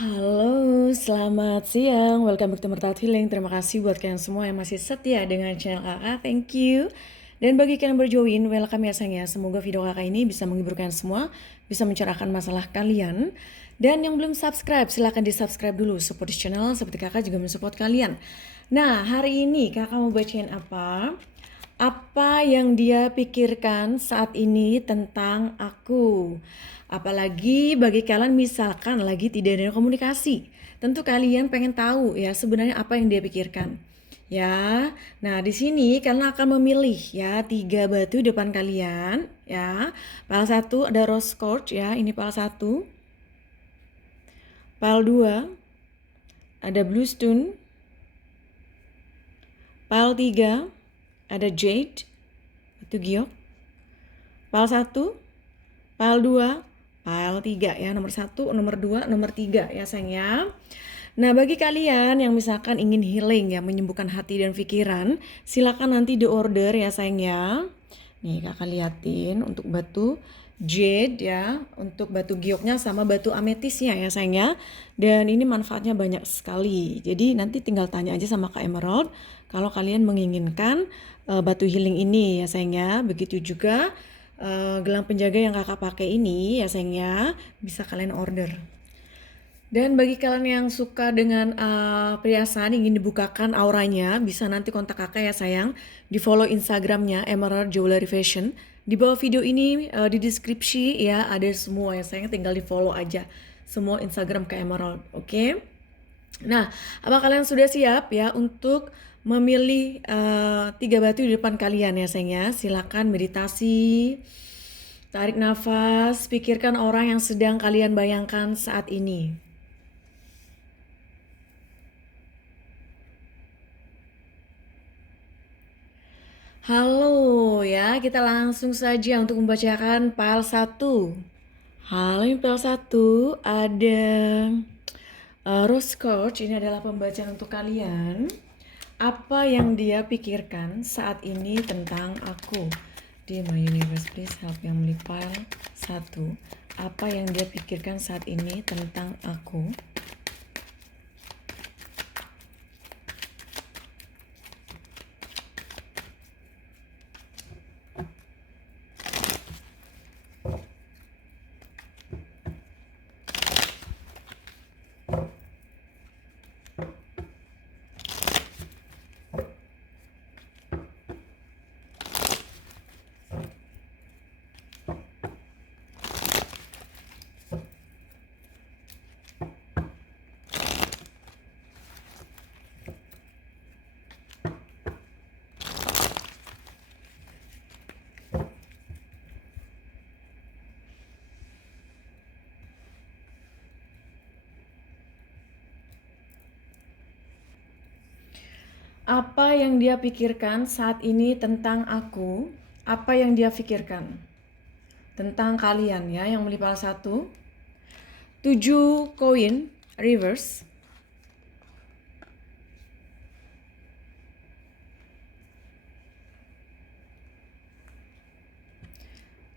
Halo, selamat siang. Welcome back to Mertat Healing. Terima kasih buat kalian semua yang masih setia dengan channel kakak. Thank you. Dan bagi kalian yang berjoin, welcome ya sayang ya. Semoga video kakak ini bisa menghibur kalian semua, bisa mencerahkan masalah kalian. Dan yang belum subscribe, silahkan di subscribe dulu. Support di channel, seperti kakak juga mensupport kalian. Nah, hari ini kakak mau bacain apa? Apa yang dia pikirkan saat ini tentang aku. Apalagi bagi kalian misalkan lagi tidak ada komunikasi. Tentu kalian pengen tahu ya sebenarnya apa yang dia pikirkan. Ya, nah di sini kalian akan memilih ya 3 batu di depan kalian ya. Pile 1 ada rose quartz ya, ini pile 1. Pile 2 ada blue stone. Pile 3 ada jade, batu giok. Pile 1, pile 2, pile 3 ya, nomor 1, nomor 2, nomor 3 ya sayang ya. Nah bagi kalian yang misalkan ingin healing ya, menyembuhkan hati dan pikiran, silakan nanti di order ya sayang ya. Nih kakak liatin untuk batu jade ya, untuk batu gioknya sama batu ametisnya ya sayang ya. Dan ini manfaatnya banyak sekali. Jadi nanti tinggal tanya aja sama Kak Emerald kalau kalian menginginkan batu healing ini ya sayang ya. Begitu juga gelang penjaga yang kakak pakai ini ya sayang ya, bisa kalian order. Dan bagi kalian yang suka dengan perhiasan ingin dibukakan auranya, bisa nanti kontak kakak ya sayang. Di follow Instagramnya Emerald Jewelry Fashion. Di bawah video ini di deskripsi ya ada semua ya sayang, tinggal di follow aja semua Instagram ke Emerald, oke? Nah, apa kalian sudah siap ya untuk memilih 3 batu di depan kalian ya sayang ya? Silakan meditasi, tarik nafas, pikirkan orang yang sedang kalian bayangkan saat ini. Halo ya, kita langsung saja untuk membacakan pile 1. Halo, ini pile 1 ada Rose Coach, ini adalah pembacaan untuk kalian. Apa yang dia pikirkan saat ini tentang aku? Dear my universe, please help yang beli pile 1. Apa yang dia pikirkan saat ini tentang aku? Apa yang dia pikirkan saat ini tentang aku? Apa yang dia pikirkan tentang kalian ya yang beli pile 1? 7 koin reverse.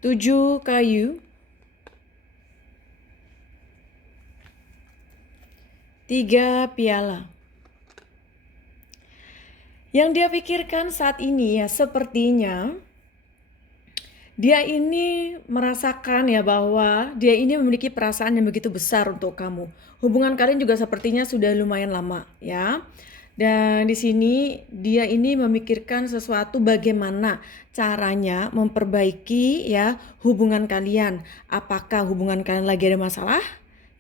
7 kayu. 3 piala. Yang dia pikirkan saat ini ya sepertinya dia ini merasakan ya bahwa dia ini memiliki perasaan yang begitu besar untuk kamu. Hubungan kalian juga sepertinya sudah lumayan lama ya. Dan di sini dia ini memikirkan sesuatu bagaimana caranya memperbaiki ya hubungan kalian. Apakah hubungan kalian lagi ada masalah?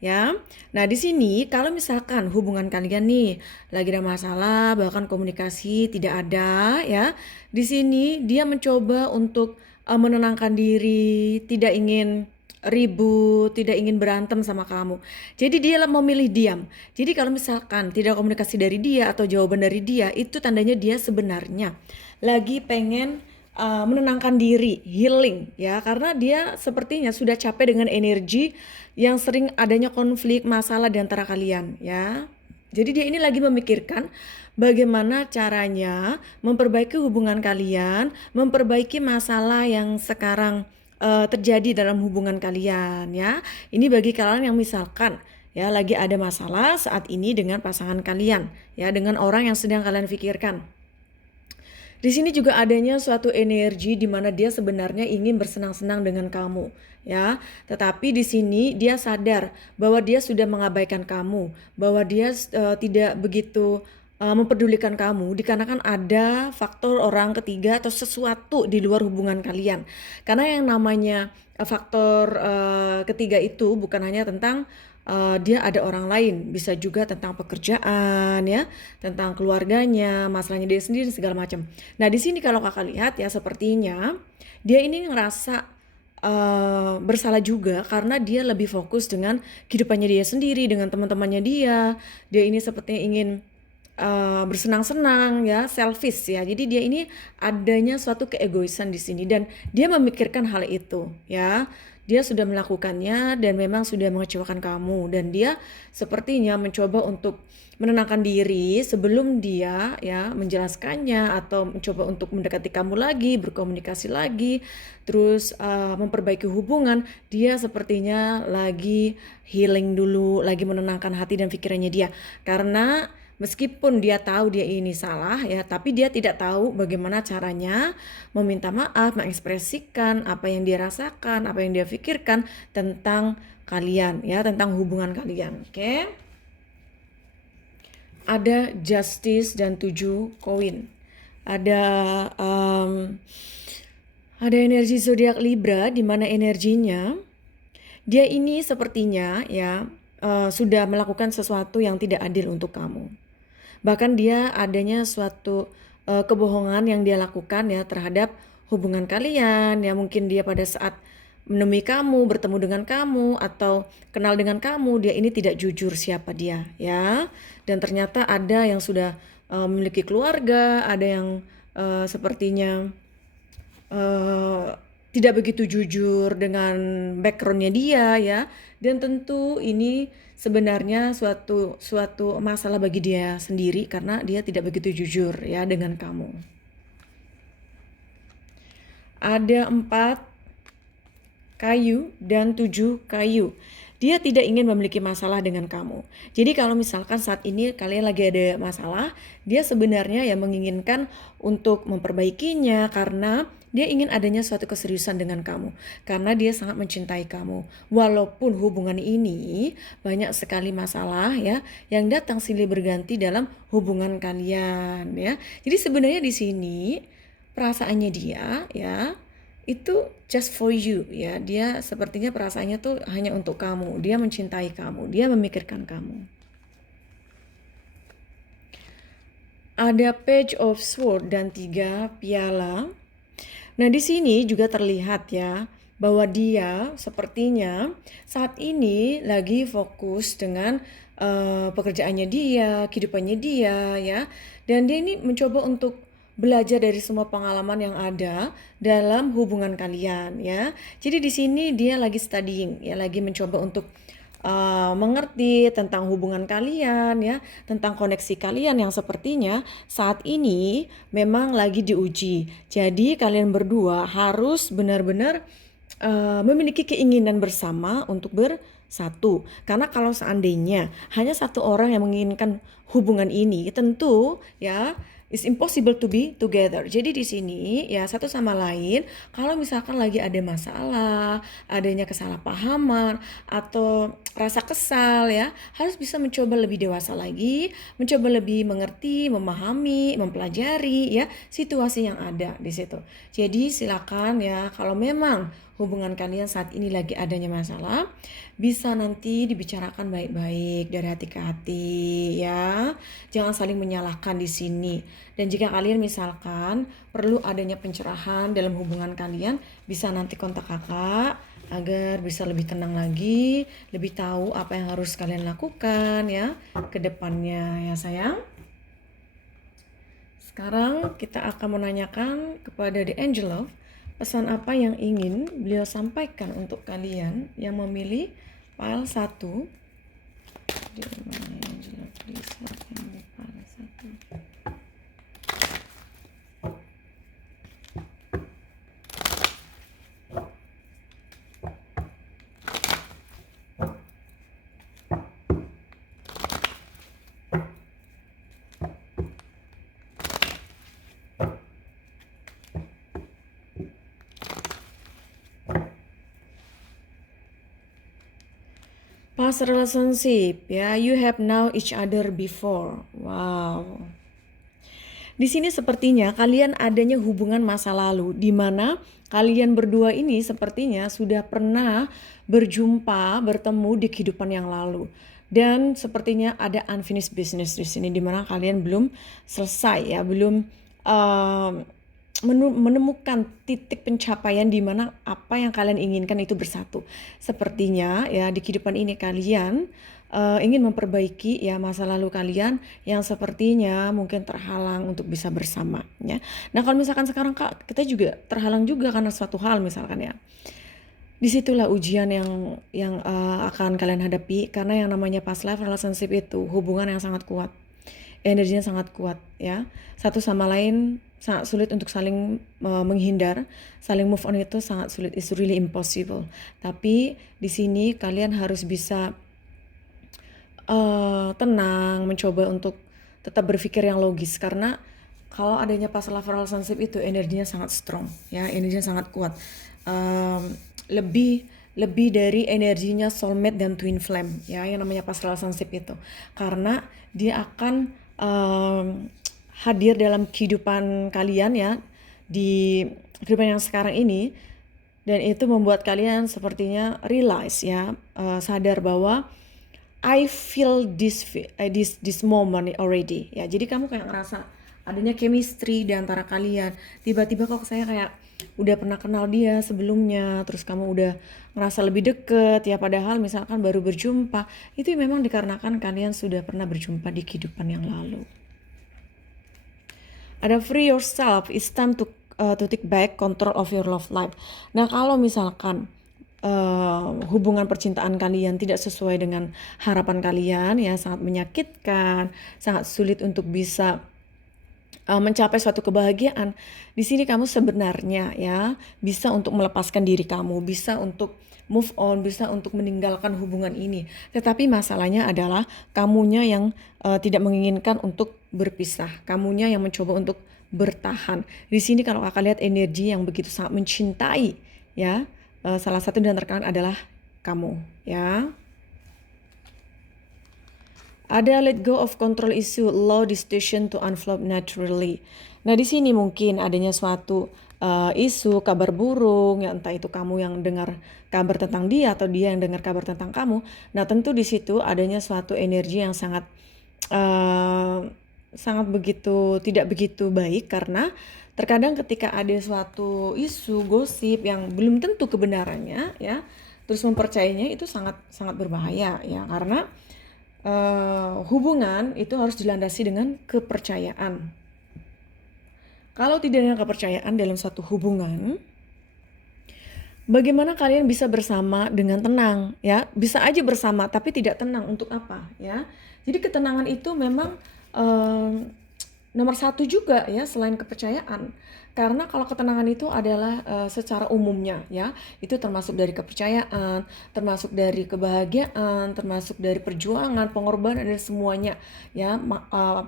Ya. Nah, di sini kalau misalkan hubungan kalian nih lagi ada masalah, bahkan komunikasi tidak ada ya. Di sini dia mencoba untuk menenangkan diri, tidak ingin ribut, tidak ingin berantem sama kamu. Jadi dia memilih diam. Jadi kalau misalkan tidak komunikasi dari dia atau jawaban dari dia, itu tandanya dia sebenarnya lagi pengen menenangkan diri, healing ya, karena dia sepertinya sudah capek dengan energi yang sering adanya konflik, masalah di antara kalian ya. Jadi dia ini lagi memikirkan bagaimana caranya memperbaiki hubungan kalian, memperbaiki masalah yang sekarang terjadi dalam hubungan kalian ya. Ini bagi kalian yang misalkan Ya, lagi ada masalah saat ini dengan pasangan kalian, ya, dengan orang yang sedang kalian pikirkan. Di sini juga adanya suatu energi di mana dia sebenarnya ingin bersenang-senang dengan kamu, ya. Tetapi di sini dia sadar bahwa dia sudah mengabaikan kamu, bahwa dia tidak begitu mempedulikan kamu dikarenakan ada faktor orang ketiga atau sesuatu di luar hubungan kalian. Karena yang namanya faktor ketiga itu bukan hanya tentang dia ada orang lain, bisa juga tentang pekerjaan ya, tentang keluarganya, masalahnya dia sendiri segala macam. Nah, di sini kalau Kakak lihat ya sepertinya dia ini ngerasa bersalah juga karena dia lebih fokus dengan kehidupannya dia sendiri, dengan teman-temannya dia. Dia ini sepertinya ingin bersenang-senang ya, selfish ya. Jadi dia ini adanya suatu keegoisan di sini dan dia memikirkan hal itu ya. Dia sudah melakukannya dan memang sudah mengecewakan kamu dan dia sepertinya mencoba untuk menenangkan diri sebelum dia ya menjelaskannya atau mencoba untuk mendekati kamu lagi, berkomunikasi lagi, terus memperbaiki hubungan. Dia sepertinya lagi healing dulu, lagi menenangkan hati dan pikirannya dia. Karena meskipun dia tahu dia ini salah ya, tapi dia tidak tahu bagaimana caranya meminta maaf, mengekspresikan apa yang dia rasakan, apa yang dia pikirkan tentang kalian ya, tentang hubungan kalian. Oke. Ada justice dan 7 koin. Ada ada energi zodiak Libra di mana energinya dia ini sepertinya ya sudah melakukan sesuatu yang tidak adil untuk kamu. Bahkan dia adanya suatu kebohongan yang dia lakukan ya terhadap hubungan kalian ya, mungkin dia pada saat menemui kamu, bertemu dengan kamu atau kenal dengan kamu, dia ini tidak jujur siapa dia ya. Dan ternyata ada yang sudah memiliki keluarga, ada yang sepertinya tidak begitu jujur dengan backgroundnya dia ya, dan tentu ini sebenarnya suatu masalah bagi dia sendiri karena dia tidak begitu jujur ya dengan kamu. Ada 4 kayu dan 7 kayu. Dia tidak ingin memiliki masalah dengan kamu. Jadi kalau misalkan saat ini kalian lagi ada masalah, dia sebenarnya ya menginginkan untuk memperbaikinya karena dia ingin adanya suatu keseriusan dengan kamu. Karena dia sangat mencintai kamu. Walaupun hubungan ini banyak sekali masalah ya yang datang silih berganti dalam hubungan kalian ya. Jadi sebenarnya di sini perasaannya dia ya itu just for you ya, dia sepertinya perasaannya tuh hanya untuk kamu, dia mencintai kamu, dia memikirkan kamu. Ada page of sword dan 3 piala. Nah di sini juga terlihat ya bahwa dia sepertinya saat ini lagi fokus dengan pekerjaannya dia, kehidupannya dia ya, dan dia ini mencoba untuk belajar dari semua pengalaman yang ada dalam hubungan kalian ya. Jadi di sini dia lagi studying ya, lagi mencoba untuk mengerti tentang hubungan kalian ya, tentang koneksi kalian yang sepertinya saat ini memang lagi diuji. Jadi kalian berdua harus benar-benar memiliki keinginan bersama untuk bersatu. Karena kalau seandainya hanya satu orang yang menginginkan hubungan ini, tentu ya it's impossible to be together. Jadi di sini ya satu sama lain kalau misalkan lagi ada masalah, adanya kesalahpahaman atau rasa kesal ya, harus bisa mencoba lebih dewasa lagi, mencoba lebih mengerti, memahami, mempelajari ya situasi yang ada di situ. Jadi silakan ya kalau memang hubungan kalian saat ini lagi adanya masalah, bisa nanti dibicarakan baik-baik dari hati ke hati ya. Jangan saling menyalahkan di sini. Dan jika kalian misalkan perlu adanya pencerahan dalam hubungan kalian, bisa nanti kontak kakak agar bisa lebih tenang lagi, lebih tahu apa yang harus kalian lakukan ya ke depannya ya sayang. Sekarang kita akan menanyakan kepada The Angel Love, pesan apa yang ingin beliau sampaikan untuk kalian yang memilih file 1. The Angel Love, please help me with file 1. Past relationship, ya, you have now each other before. Wow. Di sini sepertinya kalian adanya hubungan masa lalu di mana kalian berdua ini sepertinya sudah pernah berjumpa, bertemu di kehidupan yang lalu. Dan sepertinya ada unfinished business di sini di mana kalian belum selesai ya, belum um, menemukan titik pencapaian di mana apa yang kalian inginkan itu bersatu. Sepertinya ya di kehidupan ini kalian ingin memperbaiki ya masa lalu kalian yang sepertinya mungkin terhalang untuk bisa bersama ya. Nah, kalau misalkan sekarang Kak, kita juga terhalang juga karena suatu hal misalkan ya. Disitulah ujian yang akan kalian hadapi karena yang namanya past life relationship itu hubungan yang sangat kuat. Energinya sangat kuat ya. Satu sama lain sangat sulit untuk saling menghindar, saling move on itu sangat sulit, it's really impossible. Tapi di sini kalian harus bisa tenang, mencoba untuk tetap berpikir yang logis karena kalau adanya past life relationship itu energinya sangat strong ya, energinya sangat kuat. Lebih dari energinya soulmate dan twin flame ya yang namanya past relationship itu. Karena dia akan hadir dalam kehidupan kalian ya di kehidupan yang sekarang ini dan itu membuat kalian sepertinya realize ya, sadar bahwa I feel this moment already ya. Jadi kamu kayak ngerasa adanya chemistry di antara kalian. Tiba-tiba kok saya kayak udah pernah kenal dia sebelumnya, terus kamu udah ngerasa lebih deket ya, padahal misalkan baru berjumpa. Itu memang dikarenakan kalian sudah pernah berjumpa di kehidupan yang lalu. Ada free yourself, it's time to take back control of your love life. Nah, kalau misalkan hubungan percintaan kalian tidak sesuai dengan harapan kalian ya, sangat menyakitkan, sangat sulit untuk bisa mencapai suatu kebahagiaan. Di sini kamu sebenarnya ya bisa untuk melepaskan diri kamu, bisa untuk move on, bisa untuk meninggalkan hubungan ini. Tetapi masalahnya adalah kamunya yang tidak menginginkan untuk berpisah, kamunya yang mencoba untuk bertahan. Di sini kalau kakak lihat energi yang begitu sangat mencintai ya. Salah satu dan terkadang adalah kamu ya. Ada let go of control issue, allow the situation to unfold naturally. Nah, di sini mungkin adanya suatu isu kabar burung ya, entah itu kamu yang dengar kabar tentang dia atau dia yang dengar kabar tentang kamu. Nah, tentu di situ adanya suatu energi yang sangat tidak begitu baik karena terkadang ketika ada suatu isu gosip yang belum tentu kebenarannya ya, terus mempercayainya itu sangat sangat berbahaya ya, karena hubungan itu harus dilandasi dengan kepercayaan. Kalau tidak ada kepercayaan dalam satu hubungan, bagaimana kalian bisa bersama dengan tenang ya? Bisa aja bersama tapi tidak tenang, untuk apa ya? Jadi ketenangan itu memang nomor satu juga ya selain kepercayaan. Karena kalau ketenangan itu adalah secara umumnya ya, itu termasuk dari kepercayaan, termasuk dari kebahagiaan, termasuk dari perjuangan, pengorbanan dan semuanya ya,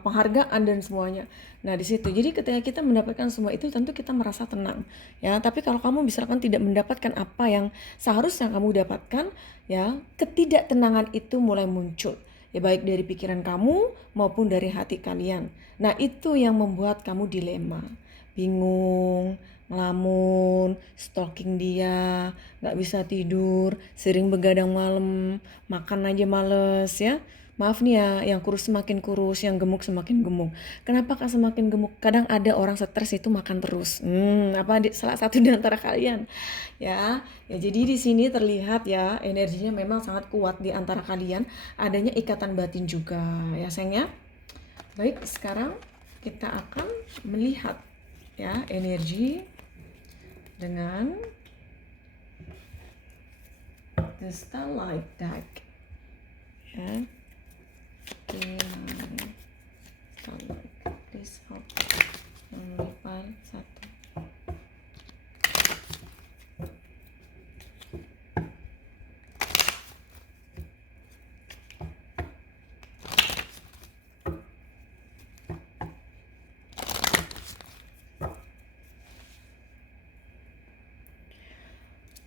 penghargaan dan semuanya. Nah, di situ. Jadi ketika kita mendapatkan semua itu tentu kita merasa tenang ya. Tapi kalau kamu misalkan tidak mendapatkan apa yang seharusnya kamu dapatkan ya, ketidaktenangan itu mulai muncul. Ya, baik dari pikiran kamu maupun dari hati kalian. Nah, itu yang membuat kamu dilema, bingung, ngelamun, stalking dia, gak bisa tidur, sering begadang malam, makan aja males ya. Maaf nih ya, yang kurus semakin kurus, yang gemuk semakin gemuk. Kenapa Kak semakin gemuk? Kadang ada orang stres itu makan terus. Salah satu di antara kalian ya. Ya, jadi di sini terlihat ya energinya memang sangat kuat di antara kalian, adanya ikatan batin juga ya sayangnya. Baik, sekarang kita akan melihat ya energi dengan the starlight deck ya. Starlight, please help. Yang level 1.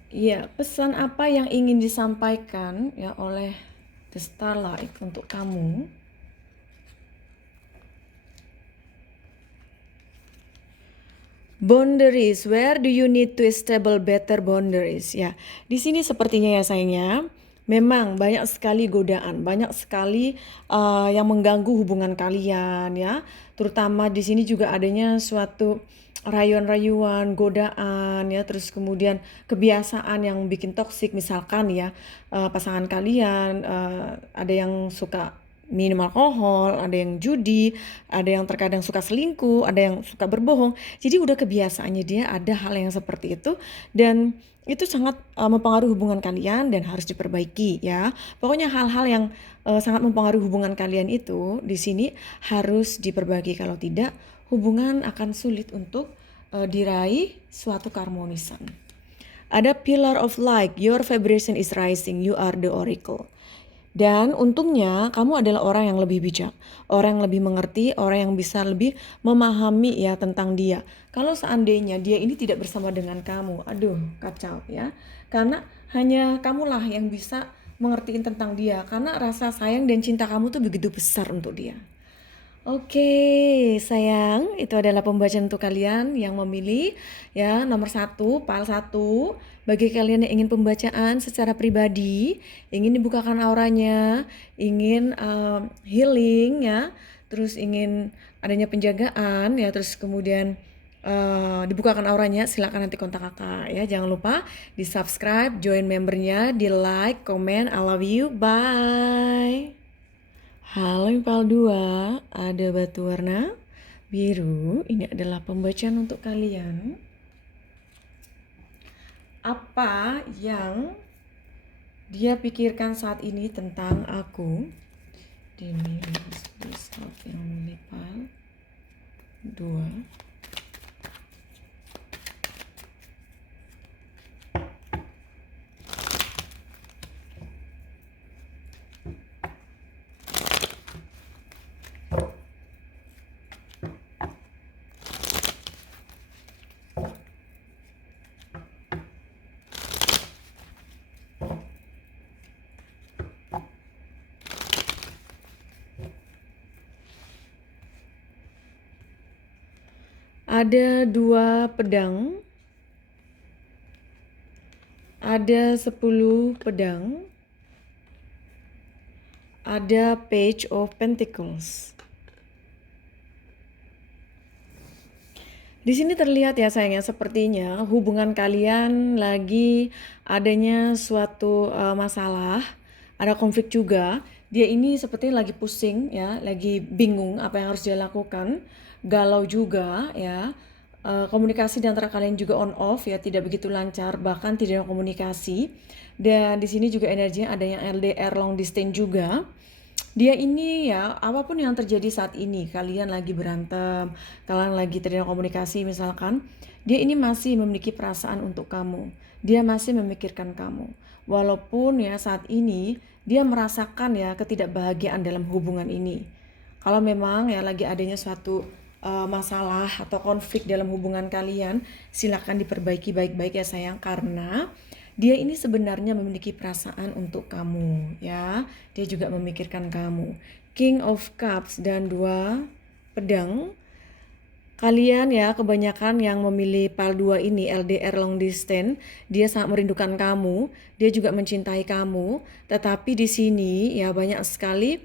Iya, pesan apa yang ingin disampaikan ya oleh The Starlight untuk kamu. Boundaries, where do you need to establish better boundaries? Ya, di sini sepertinya ya sayangnya, memang banyak sekali godaan, banyak sekali yang mengganggu hubungan kalian ya. Terutama di sini juga adanya suatu rayuan-rayuan, godaan ya, terus kemudian kebiasaan yang bikin toksik, misalkan ya pasangan kalian ada yang suka minum alkohol, ada yang judi, ada yang terkadang suka selingkuh, ada yang suka berbohong. Jadi udah kebiasaannya dia ada hal yang seperti itu, dan itu sangat mempengaruhi hubungan kalian dan harus diperbaiki ya. Pokoknya hal-hal yang sangat mempengaruhi hubungan kalian itu di sini harus diperbaiki. Kalau tidak, hubungan akan sulit untuk diraih suatu keharmonisan. Ada pillar of light, your vibration is rising, you are the oracle. Dan untungnya kamu adalah orang yang lebih bijak, orang yang lebih mengerti, orang yang bisa lebih memahami ya tentang dia. Kalau seandainya dia ini tidak bersama dengan kamu, aduh kacau ya. Karena hanya kamulah yang bisa mengertiin tentang dia, karena rasa sayang dan cinta kamu tuh begitu besar untuk dia. Oke, sayang, itu adalah pembacaan untuk kalian yang memilih ya nomor 1, file 1. Bagi kalian yang ingin pembacaan secara pribadi, ingin dibukakan auranya, ingin healing ya, terus ingin adanya penjagaan ya, terus kemudian dibukakan auranya, silakan nanti kontak kakak ya. Jangan lupa di subscribe, join membernya, di like, comment. I love you, bye. Halo Impal 2, ada batu warna biru. Ini adalah pembacaan untuk kalian. Apa yang dia pikirkan saat ini tentang aku? Ini yang Nepal 2. Ada 2 pedang, ada 10 pedang, ada Page of Pentacles. Di sini terlihat ya sayangnya, sepertinya hubungan kalian lagi adanya suatu masalah, ada konflik juga. Dia ini sepertinya lagi pusing ya, lagi bingung apa yang harus dia lakukan, galau juga ya. Komunikasi di antara kalian juga on off ya, tidak begitu lancar, bahkan tidak ada komunikasi. Dan di sini juga energinya ada yang LDR, long distance juga. Dia ini ya, apapun yang terjadi saat ini, kalian lagi berantem, kalian lagi tidak ada komunikasi misalkan, dia ini masih memiliki perasaan untuk kamu. Dia masih memikirkan kamu. Walaupun ya saat ini dia merasakan ya ketidakbahagiaan dalam hubungan ini. Kalau memang ya lagi adanya suatu masalah atau konflik dalam hubungan kalian, silakan diperbaiki baik-baik ya sayang, karena dia ini sebenarnya memiliki perasaan untuk kamu ya. Dia juga memikirkan kamu. King of Cups dan 2 pedang. Kalian ya kebanyakan yang memilih PAL 2 ini, LDR long distance, dia sangat merindukan kamu, dia juga mencintai kamu, tetapi di sini ya banyak sekali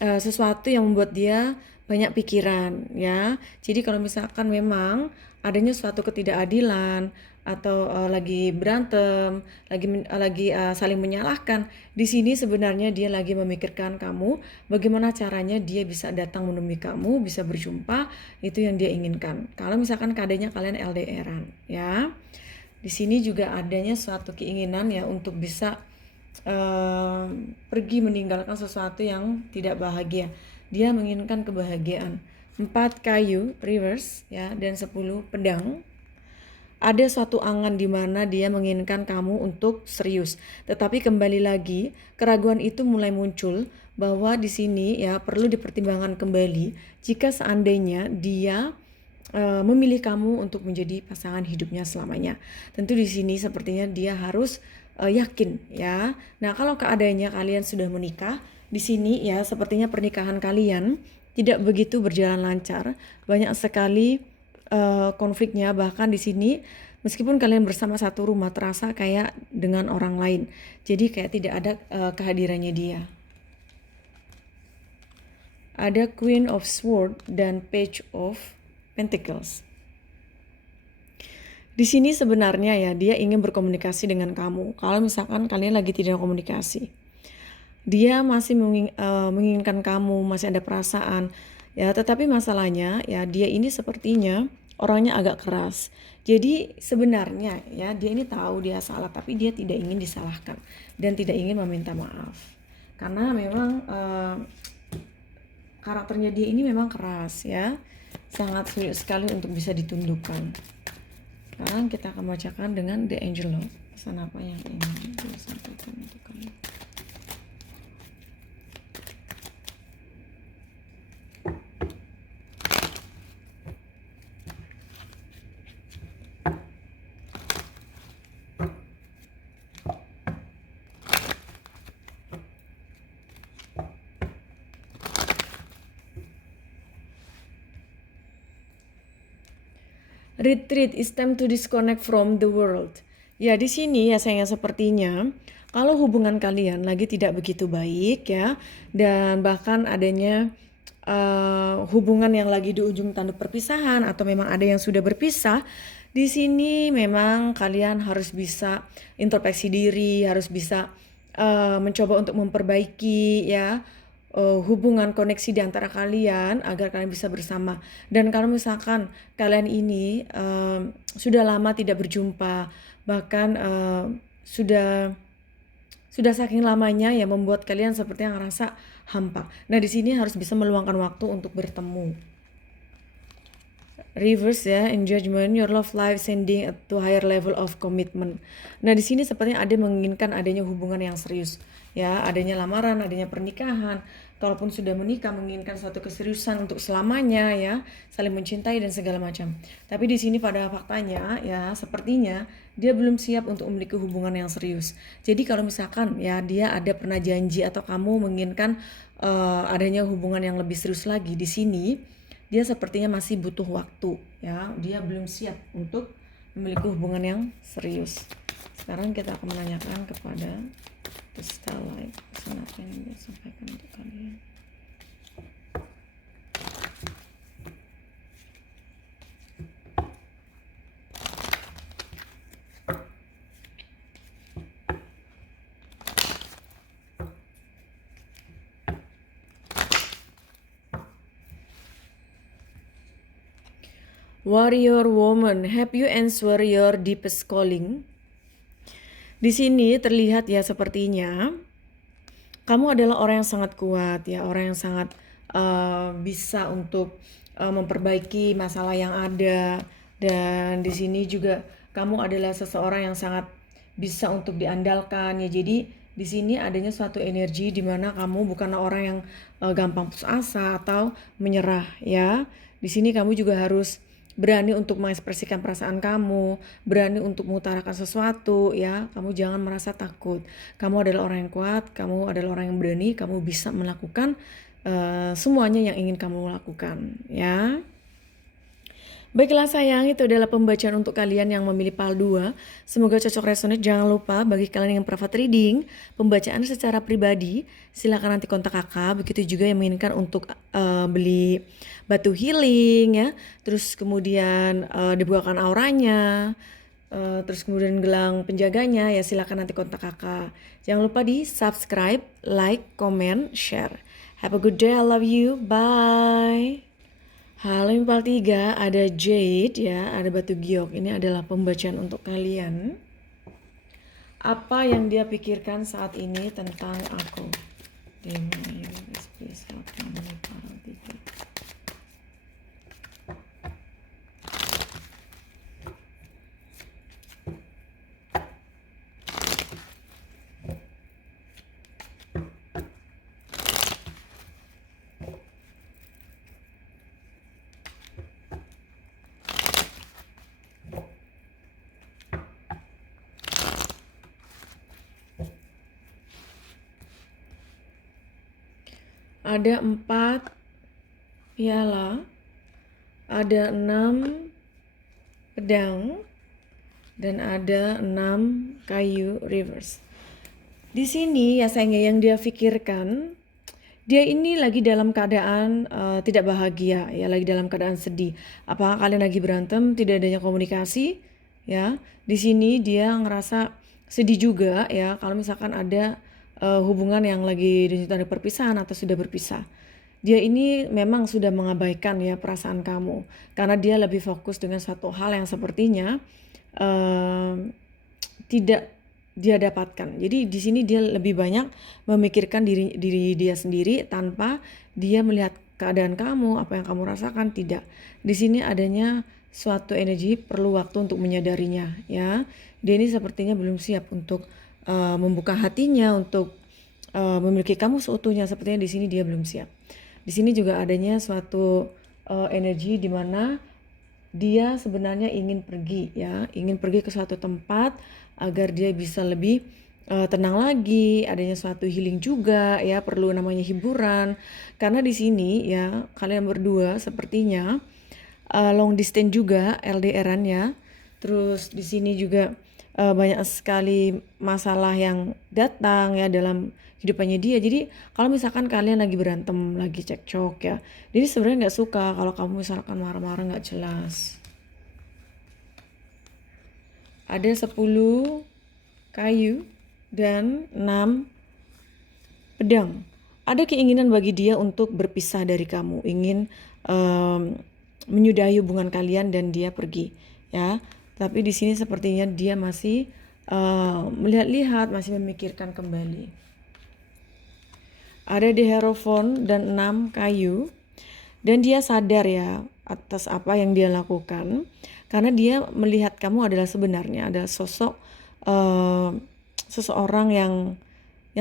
sesuatu yang membuat dia banyak pikiran ya. Jadi kalau misalkan memang adanya suatu ketidakadilan atau lagi berantem, lagi saling menyalahkan, di sini sebenarnya dia lagi memikirkan kamu, bagaimana caranya dia bisa datang menemui kamu, bisa berjumpa, itu yang dia inginkan. Kalau misalkan keadaannya kalian LDRan ya. Di sini juga adanya suatu keinginan ya untuk bisa pergi meninggalkan sesuatu yang tidak bahagia. Dia menginginkan kebahagiaan. 4 kayu reverse ya, dan 10 pedang. Ada suatu angan di mana dia menginginkan kamu untuk serius. Tetapi kembali lagi, keraguan itu mulai muncul bahwa di sini ya perlu dipertimbangkan kembali jika seandainya dia memilih kamu untuk menjadi pasangan hidupnya selamanya. Tentu di sini sepertinya dia harus yakin ya. Nah, kalau keadaannya kalian sudah menikah, di sini ya sepertinya pernikahan kalian tidak begitu berjalan lancar. Banyak sekali konfliknya, bahkan di sini meskipun kalian bersama satu rumah terasa kayak dengan orang lain. Jadi kayak tidak ada kehadirannya dia. Ada Queen of Swords dan Page of Pentacles. Di sini sebenarnya ya dia ingin berkomunikasi dengan kamu. Kalau misalkan kalian lagi tidak komunikasi, dia masih menginginkan kamu, masih ada perasaan. Ya, tetapi masalahnya ya dia ini sepertinya orangnya agak keras. Jadi sebenarnya ya dia ini tahu dia salah, tapi dia tidak ingin disalahkan dan tidak ingin meminta maaf. Karena memang karakternya dia ini memang keras ya. Sangat sulit sekali untuk bisa ditundukkan. Sekarang kita akan bacakan dengan The Angel Love. Pesan apa yang ingin dia sampaikan untuk kalian? Retreat is time to disconnect from the world. Ya, di sini ya sayangnya sepertinya kalau hubungan kalian lagi tidak begitu baik ya, dan bahkan adanya hubungan yang lagi di ujung tanduk perpisahan atau memang ada yang sudah berpisah, di sini memang kalian harus bisa introspeksi diri, harus bisa mencoba untuk memperbaiki ya hubungan koneksi di antara kalian agar kalian bisa bersama. Dan kalau misalkan kalian ini sudah lama tidak berjumpa, bahkan sudah saking lamanya ya membuat kalian seperti yang ngerasa hampa. Nah, di sini harus bisa meluangkan waktu untuk bertemu. Reverse ya, in judgment, your love life sending to higher level of commitment. Nah, di sini sepertinya ada menginginkan adanya hubungan yang serius. Ya, adanya lamaran, adanya pernikahan. Kalaupun sudah menikah, menginginkan suatu keseriusan untuk selamanya ya, saling mencintai dan segala macam. Tapi di sini pada faktanya ya, sepertinya dia belum siap untuk memiliki hubungan yang serius. Jadi kalau misalkan ya dia ada pernah janji atau kamu menginginkan adanya hubungan yang lebih serius lagi di sini, dia sepertinya masih butuh waktu ya, dia belum siap untuk memiliki hubungan yang serius. Sekarang kita akan menanyakan kepada The Starlight, pesan apa yang dia sampaikan untuk kalian. Warrior Woman, have you answer your deepest calling? Di sini terlihat ya sepertinya kamu adalah orang yang sangat kuat ya, orang yang sangat bisa untuk memperbaiki masalah yang ada, dan di sini juga kamu adalah seseorang yang sangat bisa untuk diandalkan ya. Jadi di sini adanya suatu energi di mana kamu bukanlah orang yang gampang putus asa atau menyerah ya. Di sini kamu juga harus berani untuk mengekspresikan perasaan kamu, berani untuk mengutarakan sesuatu ya. Kamu jangan merasa takut. Kamu adalah orang yang kuat, kamu adalah orang yang berani, kamu bisa melakukan semuanya yang ingin kamu lakukan ya. Baiklah sayang, itu adalah pembacaan untuk kalian yang memilih PAL 2. Semoga cocok resonate. Jangan lupa bagi kalian yang private reading, pembacaan secara pribadi, silakan nanti kontak kakak. Begitu juga yang menginginkan untuk beli batu healing ya. Terus kemudian dibukakan auranya. Terus kemudian gelang penjaganya ya, silakan nanti kontak kakak. Jangan lupa di subscribe, like, comment, share. Have a good day, I love you, bye. Halo Impal 3, ada Jade ya, ada batu giok. Ini adalah pembacaan untuk kalian. Apa yang dia pikirkan saat ini tentang aku? Please help me, Impal 3. ada 4 piala, ada 6 pedang, dan ada 6 kayu reverse. Di sini ya sayangnya yang dia pikirkan, dia ini lagi dalam keadaan tidak bahagia, ya lagi dalam keadaan sedih. Apakah kalian lagi berantem, tidak adanya komunikasi, ya. Di sini dia ngerasa sedih juga, ya. Kalau misalkan ada hubungan yang lagi ada perpisahan atau sudah berpisah. Dia ini memang sudah mengabaikan ya perasaan kamu, karena dia lebih fokus dengan satu hal yang sepertinya tidak dia dapatkan. Jadi di sini dia lebih banyak memikirkan diri dia sendiri tanpa dia melihat keadaan kamu, apa yang kamu rasakan, tidak. Di sini adanya suatu energi perlu waktu untuk menyadarinya, ya. Dia ini sepertinya belum siap untuk membuka hatinya untuk memiliki kamu seutuhnya. Sepertinya di sini dia belum siap. Di sini juga adanya suatu energi di mana dia sebenarnya ingin pergi, ya, ingin pergi ke suatu tempat agar dia bisa lebih tenang lagi, adanya suatu healing juga, ya, perlu namanya hiburan. Karena di sini ya kalian berdua sepertinya long distance juga, LDR-an ya. Terus di sini juga banyak sekali masalah yang datang ya dalam kehidupannya dia. Jadi kalau misalkan kalian lagi berantem, lagi cekcok ya, jadi sebenarnya nggak suka kalau kamu misalkan marah-marah nggak jelas. Ada 10 kayu dan 6 pedang. Ada keinginan bagi dia untuk berpisah dari kamu, ingin menyudahi hubungan kalian dan dia pergi, ya. Tapi di sini sepertinya dia masih melihat-lihat, masih memikirkan kembali. Ada di Hierophant dan 6 kayu, dan dia sadar ya atas apa yang dia lakukan, karena dia melihat kamu adalah sebenarnya ada sosok seseorang yang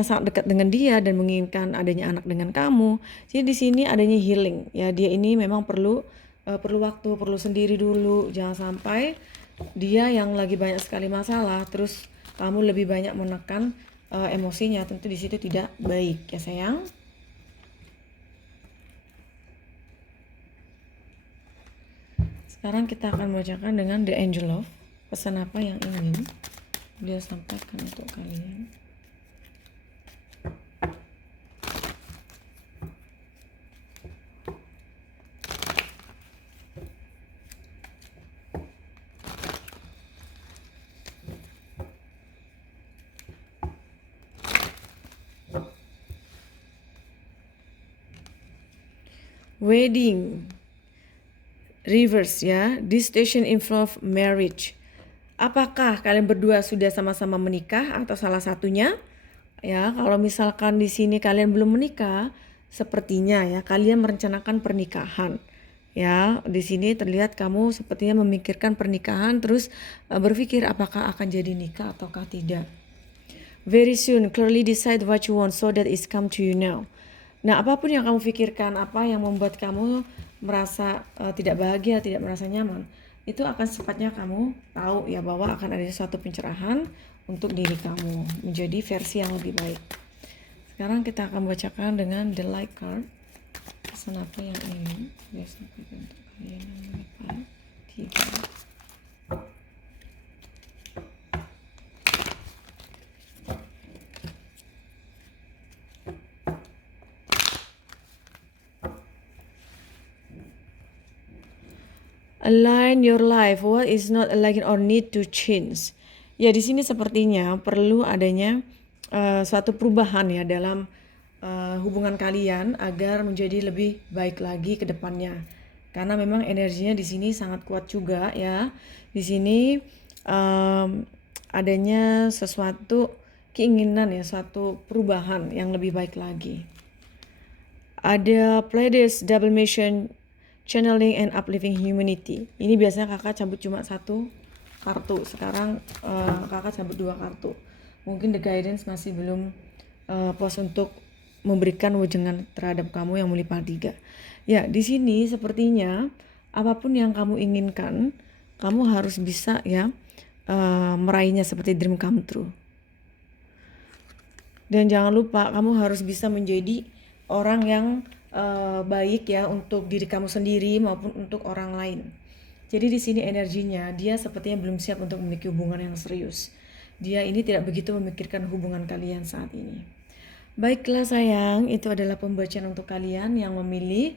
sangat dekat dengan dia dan menginginkan adanya anak dengan kamu. Jadi di sini adanya healing, ya. Dia ini memang perlu waktu, perlu sendiri dulu. Jangan sampai dia yang lagi banyak sekali masalah, terus kamu lebih banyak menekan emosinya. Tentu di situ tidak baik, ya sayang. Sekarang kita akan membacakan dengan The Angel of. Pesan apa yang ingin dia sampaikan untuk kalian? Wedding reverse, ya. This situation involve marriage. Apakah kalian berdua sudah sama-sama menikah atau salah satunya? Ya, kalau misalkan di sini kalian belum menikah, sepertinya ya kalian merencanakan pernikahan. Ya, di sini terlihat kamu sepertinya memikirkan pernikahan, terus berpikir apakah akan jadi nikah ataukah tidak. Very soon, clearly decide what you want so that it's come to you now. Nah, apapun yang kamu pikirkan, apa yang membuat kamu merasa tidak bahagia, tidak merasa nyaman, itu akan sepatnya kamu tahu ya bahwa akan ada suatu pencerahan untuk diri kamu menjadi versi yang lebih baik. Sekarang kita akan bacakan dengan The Light card. Pesan apa yang ingin dia sampaikan untuk kalian yang mendapat 3. Align your life, what is not aligned or need to change. Ya, di sini sepertinya perlu adanya suatu perubahan ya dalam hubungan kalian agar menjadi lebih baik lagi ke depannya. Karena memang energinya di sini sangat kuat juga ya. Di sini adanya sesuatu keinginan ya, suatu perubahan yang lebih baik lagi. Ada Pleiades double mission, channeling and uplifting humanity. Ini biasanya kakak cabut cuma 1 kartu. Sekarang kakak cabut 2 kartu. Mungkin the guidance masih belum puas untuk memberikan wejangan terhadap kamu yang melipat 3. Ya, di sini sepertinya apapun yang kamu inginkan, kamu harus bisa ya meraihnya seperti dream come true. Dan jangan lupa kamu harus bisa menjadi orang yang baik ya untuk diri kamu sendiri maupun untuk orang lain. Jadi di sini energinya dia sepertinya belum siap untuk memiliki hubungan yang serius. Dia ini tidak begitu memikirkan hubungan kalian saat ini. Baiklah sayang, itu adalah pembacaan untuk kalian yang memilih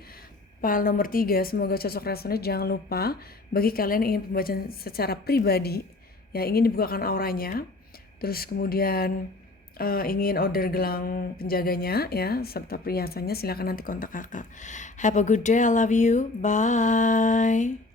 file nomor 3. Semoga cocok resonate. Jangan lupa bagi kalian yang ingin pembacaan secara pribadi, ya ingin dibukakan auranya, terus kemudian ingin order gelang penjaganya ya serta perhiasannya, silakan nanti kontak kakak. Have a good day, I love you, bye.